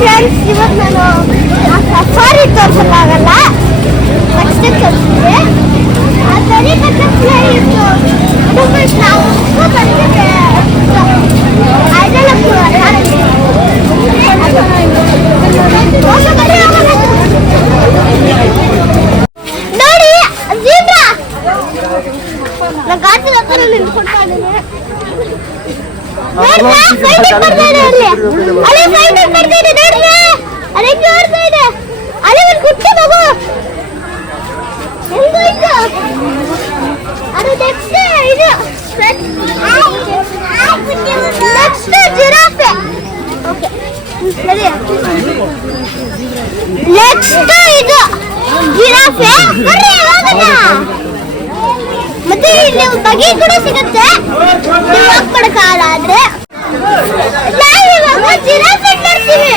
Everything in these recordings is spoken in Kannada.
ಫ್ರೆಂಡ್ಸ್, ಇವತ್ತು ನಾನು ಸಫಾರಿ ತೋರ್ಸೋಕ್ಕಾಗಲ್ಲ, ಅಷ್ಟೇ ತೋರಿಸಿದೆ. ಅದರಲ್ಲಿ ನಾವು ಬಂದಿದೆ ನೋಡಿ ಜೀಬ್ರಾ ನಾ ಗಾಡಿ ಹತ್ರ ನಿಂತ್ಕೊಳ್ತಾ ಇದ್ದೀನಿ. ಅಲ್ಲಿ ಒಂದು ಕುಟ್ಟಿ ಮಗು ಅದು ನೆಕ್ಸ್ಟ್ ಇದು ನೆಕ್ಸ್ಟ್ ಜಿರಾಫೆ. ಓಕೆ ನೆಕ್ಸ್ಟ್ ಇದು ಜಿರಾಫೆ. ಮತ್ತೆ ಇಲ್ಲಿ ಬಗೆ ಕೂಡ ಸಿಗುತ್ತೆ ನೀವು ಹೋಗ್ಕೊಡಕ್ಕಾಗಲ್ಲ ಆದ್ರೆ. ನಾವು ಜಿರಾಫೆ ನೋಡ್ತೀವಿ.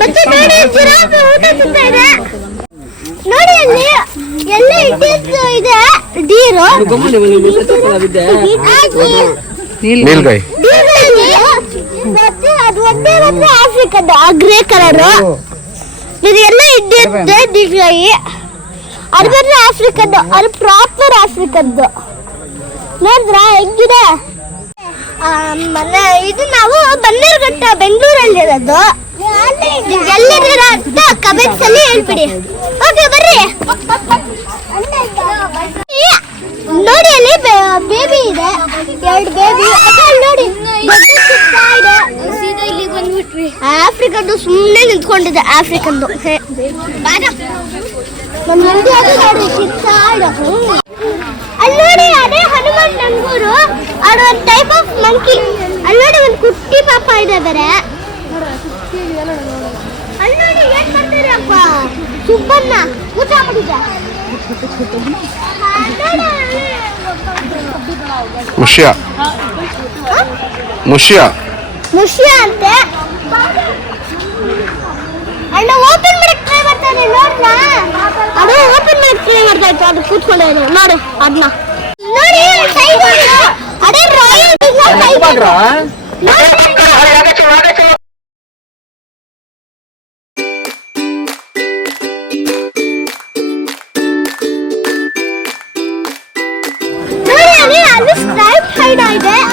ಮತ್ತೆ ನೋಡಿ ಜಿರಾಫೆ ಊಟ ತಿಂತಾ ಇದೆ. ನೋಡಿ ಅಲ್ಲಿ ಎಲ್ಲ ಇಟ್ಟಿದ್ದು ಇದೆ ಡೀರು. ನೀಲ್ಗಾಯಿ ಮತ್ತೆ ಅದು ಒಂದೇ ಒಂದು ಆಫ್ರಿಕದ್ದು ಆ ಗ್ರೇ ಕಲರ್ ಇದು ಎಲ್ಲ ಇಟ್ಟಿರುತ್ತೆ ನೀಲ್ಗಾಯಿ. ಅದು ಬಂದ್ರೆ ಆಫ್ರಿಕದ್ದು, ಅದು ಪ್ರಾಪರ್ ಆಫ್ರಿಕದ್ದು. ನೋಡಿದ್ರಾ ಹೆಂಗಿದೆ? ಇದು ನಾವು ಬನ್ನೇರುಘಟ್ಟ ಬೆಂಗಳೂರಲ್ಲಿರೋದು. ಎಲ್ಲಿದ್ದೀರಾ ಅಂತ ಕಮೆಂಟ್ಸ್ ಅಲ್ಲಿ ಹೇಳ್ಬಿಡಿ. ಓಕೆ ಬರ್ರಿ. ನೋಡಿ ಅಲ್ಲಿ ಬೇಬಿ ಇದೆ, 2 ಬೇಬಿ. ನೋಡಿ ಆಫ್ರಿಕದ್ದು ಸುಮ್ಮನೆ ನಿಂತ್ಕೊಂಡಿದೆ. ಆಫ್ರಿಕದ್ದು ನಮ್ಮ ಇಂಡಿಯಾದ ನೋಡಿ ಕಿತ್ತಾಡು. ಅಲ್ಲಿ ನೋಡಿ ಅದೇ ಹನುಮಾನ್ ನಂಗೂರು, ಅದು ಒಂದು ಟೈಪ್ ಆಫ್ ಮಂಕಿ. ಅಲ್ಲಿ ನೋಡಿ ಒಂದು ಕುಟ್ಟಿ ಪಾಪ ಇದೆ ಬೇರೆ. ಅಲ್ಲಿ ನೋಡಿ ಏನ್ ಮಾಡ್ತಾರೆ ಅಪ್ಪ ಸುಬ್ಬಣ್ಣ ಊಟ ಮಾಡಿದ. ಮುಷ್ಯ ಮುಷ್ಯ ಮುಷ್ಯ ಅಂತೆ. ಅಣ್ಣ ಓಪನ್ ಮಾಡಕ್ ಟ್ರೈ ಮಾಡ್ತಾನೆ ನೋಡ್ರಾ. ಅದು ಓಪನ್ ಮಾಡಕ್ ಟ್ರೈ ಮಾಡ್ತಾ ಇತ್ತು, ಅದು ಕೂತ್ಕೊಂಡಿದೆ ನೋಡು ಅದನ್ನ. ನೋಡಿ ಅದೇ ರಾಯಲ್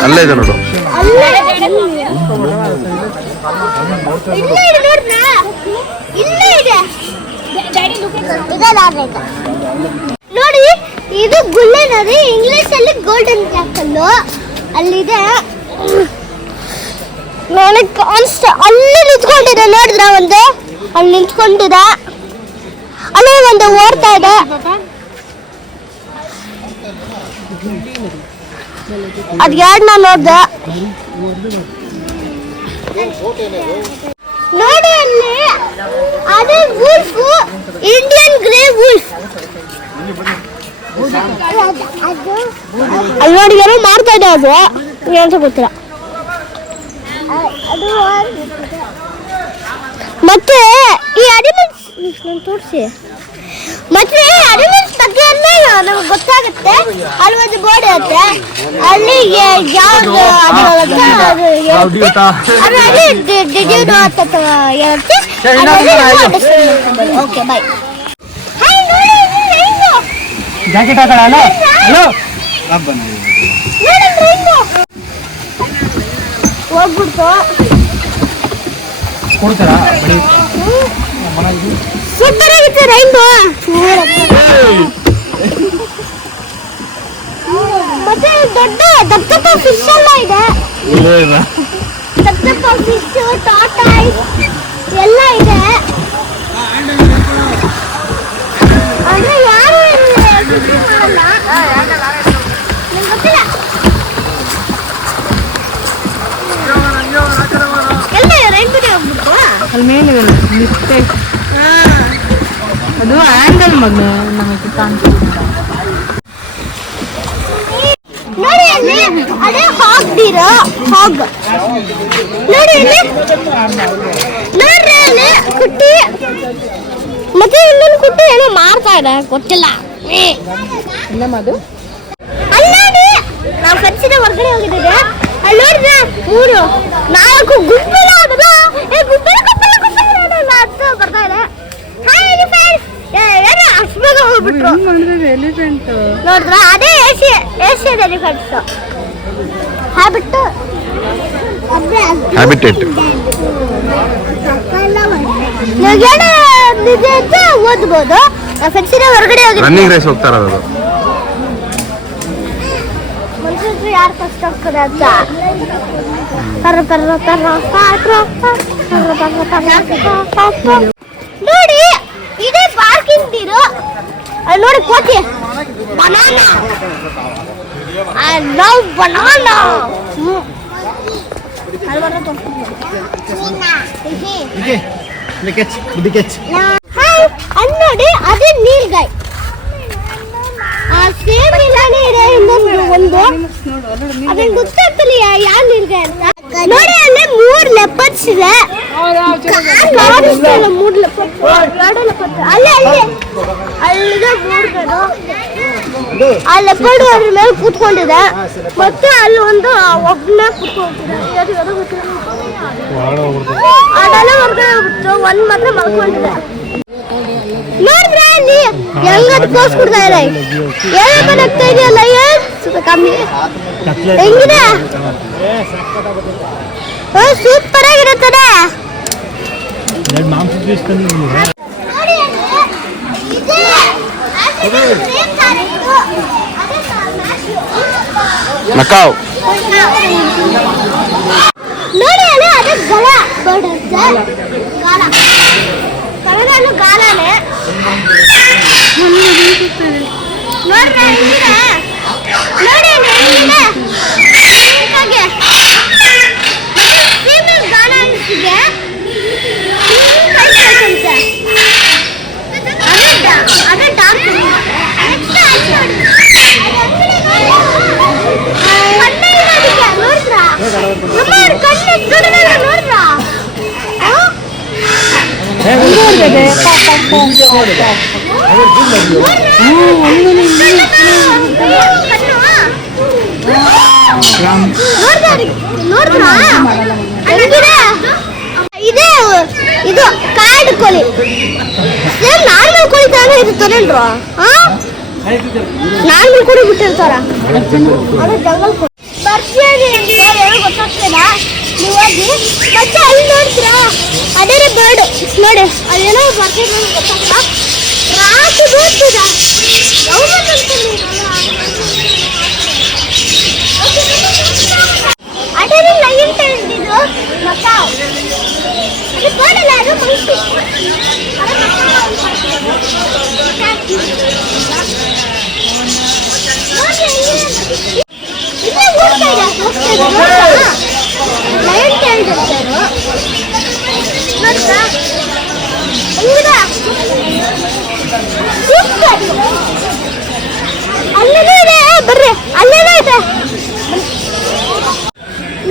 ಅಲ್ಲೇ ಇದೆ ನೋಡು. ನೋಡಿ ಇದು ಗುಲ್ಲೆ ನದಿ, ಇಂಗ್ಲಿಷ್ ಅಲ್ಲಿ ಗೋಲ್ಡನ್ ಕ್ಯಾಪಲ್ ಅಲ್ಲಿದೆ. ನನಗೆ ಕಾಣಿಸ್ತಾ ಅಲ್ಲಿ ನಿಂತ್ಕೊಂಡಿದೆ ನೋಡಿದ್ರ, ಒಂದು ಅಲ್ಲಿ ನಿಂತ್ಕೊಂಡಿದೆ. ಅಲ್ಲೇ ಒಂದು ಓಡ್ತಾ ಇದೆ. ಅದ್ ಎರಡ್ ನಾ ನೋಡ್ದೆ. ನೋಡಿ ಅಲ್ಲಿ ಅದೇ ವೂಲ್ಫ್, ಇಂಡಿಯನ್ ಗ್ರೇ ವೂಲ್ಫ್. ಅಲ್ಲಿ ನೋಡಿ ಏನೋ ಮಾಡ್ತಾ ಇದೆ, ಅದು ಏನಂತ ಗೊತ್ತಿಲ್ಲ. ಮತ್ತೆ ಈ ಅನಿಮಲ್ಸ್ ತೋರಿಸಿ. ಮತ್ತೆ ಅನಿಮಲ್ಸ್ ಬಗ್ಗೆ ನಮಗೆ ಗೊತ್ತಾಗುತ್ತೆ. ಅಲ್ಲಿ ಒಂದು ಬೋರ್ಡ್ ಇರುತ್ತೆ, ಅಲ್ಲಿ ಯಾವ್ದು ಓಕೆ ಬಾಯ್. ಜಾಕೆಟ್ ಹಾಕೋಣ. ಹೋಗ್ಬಿಡ್ತು ಕೊಡ್ತಾರಾ? ಸೂಪರ್ ಆಗಿತ್ತು ರೈನ್ಬೋ. ಮತ್ತೆ ದಪ್ಪ ಫಿಶ್ ಎಲ್ಲ ಇದೆ. ದಪ್ಪ ಫಿಶ್, ಟಾಟಾಯ್ಸ್ ಎಲ್ಲ ಇದೆ. ಅಂದ್ರೆ ಯಾರು ಮಾಡಲ್ಲ, ನಂಗೆ ಗೊತ್ತಿಲ್ಲ. ಮೇಲೆ ಅದು ಆಂಗಲ್ ಮಗ ನಮಗೆ ನೋಡಿ ಅಲ್ಲಿ ಅದೇ ಹಾಕ್ದಿರ ಹಾಗ್ ನೋಡಿ ಇಲ್ಲಿ ನೋಡ್ರಿ ಅಲ್ಲಿ ಕುಟ್ಟಿ ಮತ್ತೆ ಇನ್ನೊಂದು ಕುಟ್ಟಿ ಏನೋ ಮಾಡ್ತಾ ಇದೆ ಗೊತ್ತಿಲ್ಲ ಅಲ್ಲಿ ನಾವು ಕಚ್ಚಿದ ಹೊರಗಡೆ ಹೋಗಿದ್ದೇವೆ ಅಲ್ಲಿ ನೋಡಿದ್ರೆ 3-4 ಗುಂಪೆಲ್ಲ ಬರ್ತಾ ಇದೆ ಅಷ್ಟು ಹೋಗ್ಬಿಟ್ರು ನೋಡಿದ್ರ ಅದೇ ಏಷ್ಯಾದ ಎಲಿಫೆಂಟ್ಸ್ ಹ್ಯಾಬಿಟೇಟ್ ಓದ್ಬೋದು ಫ್ರೆಂಡ್ಸಿನ ಹೊರಗಡೆ ಹೋಗಿ ರನ್ನಿಂಗ್ ರೇಸ್ ಹೋಗ್ತಾರ ಅದು ಮನುಷ್ಯರು ಯಾರು ಕಷ್ಟ ಆಗ್ತದೆ ಅಂತ ನೋಡಿ ಇದೇ ಪಾರ್ಕಿಂಗ್ ನೀರು ಅಲ್ಲಿ ನೋಡಿ ಕೋತಿ ಬನಾನಾ ಐ ಲವ್ ಬನಾನಾ ಅಲ್ಲಿ ನೋಡಿ ಅದೇ ನೀಲ್ಗಾಯ್ ಸೇಮ್ ಇಲ್ಲಾನೇ ಇದೆ ಇನ್ನೊಂದು ಒಂದು ಅದನ್ನ ಗೊತ್ತಾಗ್ತಿಲ್ಲ ಯಾವ ನೀಲ್ಗಾಯ್ ಅಂತ ನೋಡಿ ಅಲ್ಲಿ 3 ಲೆಪರ್ಸ್ ಇದೆ 3 ಲೆಪರ್ಸ್ ಅಲ್ಲೇ ಅಲ್ಲಿದೆ 3 ಆ ಲೆಪರ್ಡ್ ಅದ್ರ ಮೇಲೆ ಕೂತ್ಕೊಂಡಿದೆ ಮತ್ತೆ ಅಲ್ಲಿ ಒಂದು ಒಬ್ಬನ ಕೂತ್ಕೊಂಡಿದೆ ಅದೆಲ್ಲ ಹೊರಗಡೆ ಹೋಗ್ಬಿಟ್ಟು ಒಂದ್ ಮಾತ್ರ ಮಲ್ಕೊಂಡಿದೆ ನೋಡಿದ್ರೆ ಅಲ್ಲಿ ಹೆಂಗದ್ ಪೋಸ್ ಕೊಡ್ತಾ ಇದೆ ಏನು ಬರಕ್ತಾ ಇದೆಯಲ್ಲ ಕಮ್ಮಿ ಹೆಂಗಿದೆ ಸೂಪರ್ ಆಗಿರುತ್ತದೆ ಮಕಾವ್ ನೋಡಿ ಅಲ್ಲ ಅದೇ ಗಲ ಬರ್ಡ್ ಗಾಲ ಕನ್ನಡನು ಗಾಲನೇ ನೋಡ್ರೆ ಹೆಂಗಿದೆ ನೋಡಿ ಹೆಂಗಿದೆ ಹಾಗೆ ಫೀಮೇಲ್ ಗಾಲ ಅನಿಸಿದೆ ಅದೇ ಡಾರ್ಕ್ ಇದೇ ಇದು ಕಾಡು ಕೋಳಿ ಸೇಮ್ ನಾರ್ಮಲ್ ಕೋಳಿ ತರ ಇರುತ್ತಾರೇನ್ರ ನಾರ್ಮಲ್ ಕೋಳಿ ಬಿಟ್ಟಿರ್ತಾರ ಅದೇ ಜಂಗಲ್ ಕೋಳಿ ಬರ್ತೀನಿ ಏನು ಗೊತ್ತಾಗ್ತಿಲ್ಲ ನೀವು ಹೋಗಿ ಮತ್ತೆ ಅಲ್ಲಿ ನೋಡ್ತೀರಾ ಅದೇ ಬರ್ಡ್ ನೋಡಿ ಅದೇನೋ ಬರ್ತೀನಿ ಗೊತ್ತಾಗ್ತಾ ರಾತ್ರಿ ನೋಡ್ತಿದ ಅದೇ ಲೈನ್ ತಂದಿದ್ದು ಮಕ್ಕ ಅದು ಬರ್ಡಲ್ಲ ಅದು ಮನುಷ್ಯ ಅಲ್ಲೇನೇ ಇದೆ ಬರ್ರಿ ಅಲ್ಲೇನೇ ಇದೆ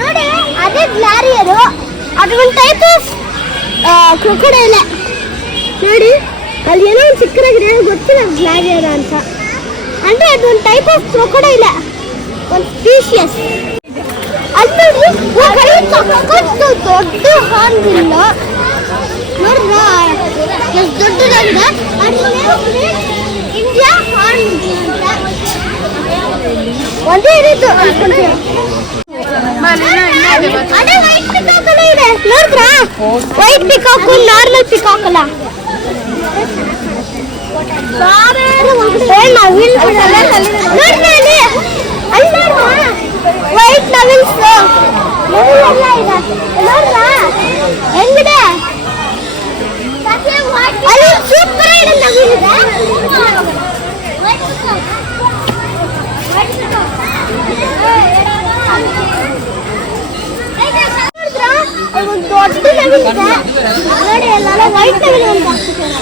ನೋಡಿ ಅದೇ ಗ್ಲಾರಿಯರು ಅದು ಒಂದು ಟೈಪ್ ಆಫ್ ಕ್ರೊಕೊಡೈಲ್ ನೋಡಿ ಅಲ್ಲಿ ಏನೋ ಒಂದು ಚಿಕ್ಕದಾಗಿದೆ ಗೊತ್ತಿಲ್ಲ ಗ್ಲಾರಿಯರ್ ಅಂತ ಅಂದ್ರೆ ಅದೊಂದು ಟೈಪ್ ಆಫ್ ಕ್ರೊಕೊಡೈಲ್ ಒಂದು ಸ್ಪೀಷಿಯಸ್ ಅಲ್ಲಿ ಸಕ್ಕತ್ತು ದೊಡ್ಡ ಹಾರ್ನ್ ಇಲ್ಲ ನೋಡ್ರ ಎಷ್ಟು ದೊಡ್ಡದಾಗಿದೆ ಇಂಡಿಯಾ ಹಾರ್ನ್ ಒಂದೇ ಇರಿದ್ದು ಅದೇ ವೈಟ್ ಪಿಕಾಕ್ ಇದೆ ನೋಡ್ರಾ ವೈಟ್ ಪಿಕಾಕ್ ನಾರ್ಮಲ್ ಪಿಕಾಕ್ ಅಲ್ಲ ವೈಟ್ ನವಿಲ್ಸ್ ನೋಡ್ರಾ ಹೆಂಗಿದೆ ಅಲ್ಲಿ ಸೂಪರ್ ಆಗಿದೆ ನವಿಲಿದೆ ಒಂದು ದೊಡ್ಡ ನವಿಲ್ ಇದೆ ನೋಡಿ ಅಲ್ಲೆಲ್ಲ ವೈಟ್ ನವಿಲ್ ಅಂತ ಹಾಕ್ತಿದ್ದಾರೆ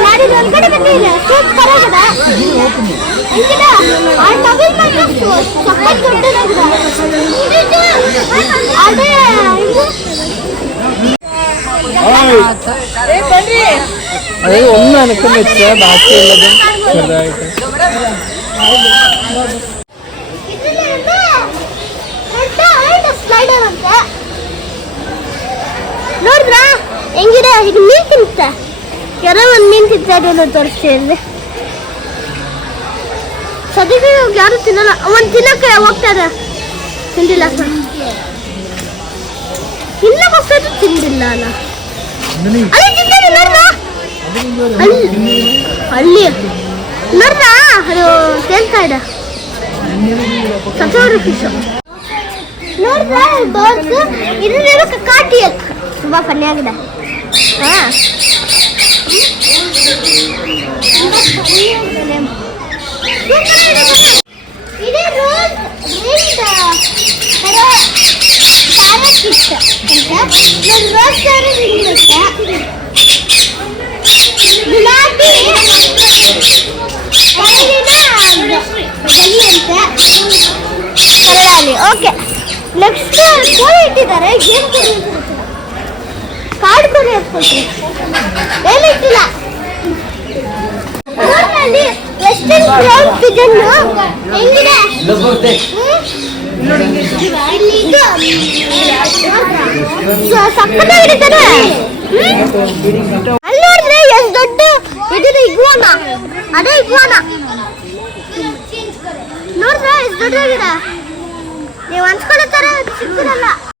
ಗಾಡಿ ಒಂದ್ಕಡೆ ಬಂದಿದೆ ಸೂಪರ್ ಆಗಿದೆ ಹೆಂಗಿದೆ ಆ ನವಿಲ್ ಮಾತ್ರ ಸಖತ್ ದೊಡ್ಡದಾಗಿದೆ ಅದೇ ಅದೇ ಒಂದು ಅನ್ಕೊಂಡು ಹೆಚ್ಚ ಬಾಕಿ ಇಲ್ಲದ ಸ್ಲೈಡರ್ ಅಂತ ನೋಡಿದ್ರ ಹೆಂಗಿದೆ ಈಗ ಮೀನ್ ತಿಂತ ಯಾರೋ ಒಂದು ಮೀನ್ ತಿಂತ ತೋರಿಸ್ತೀನಿ ಸದ್ಯಕ್ಕೆ ಯಾರು ತಿನ್ನಲ್ಲ ಅವನ್ ತಿನ್ನಕ್ಕೆ ಹೋಗ್ತಾರೆ ತಿಂದಿಲ್ಲ ತಿನ್ನಕ್ಕೆ ಹೋಗ್ತಾ ತಿಂದಿಲ್ಲ ಅಲ್ಲ ಅಲ್ಲಿ ನೋಡ್ರ ಅದು ತೇಲ್ತಾ ಇದೆ ಸತ್ತೋರು ಫಿಶ್ ನೋಡ್ರ ಬರ್ಡ್ಸ್ ಇದು ಕಾಟಿ ತುಂಬಾ ಫನ್ನಿ ಆಗಿದೆ ಇದೇ ರೋಸ್ ಗುಲಾಬಿ ಕರಡಾಲಿ ಓಕೆ ನೆಕ್ಸ್ಟ್ ಕೋಳಿ ಇಟ್ಟಿದ್ದಾರೆ ಏನು ಕಾಡು ಕೋಳಿ ಹಾಕ್ಕೊಳ್ತೀವಿ ಏನು ಇಟ್ಟಿಲ್ಲ ವೆಸ್ಟರ್ನ್ ಕ್ರೌನ್ ಪಿಜನ್ ಹೆಂಗಿದೆ ಸಕ್ಕತ್ತಾಗಿರ್ತಾರೆ ಅಲ್ಲಿ ನೋಡಿದ್ರೆ ಎಷ್ಟು ದೊಡ್ಡ ಇದಿದೆ ಇಗ್ವಾನ ಅದೇ ಇಗ್ವಾನ ನೋಡಿದ್ರೆ ಎಷ್ಟು ದೊಡ್ಡದಾಗಿದೆ ನೀವು ಅನ್ಸ್ಕೊಳ್ಳೋ ತರ ಸಿಕ್ಕಿರಲ್ಲ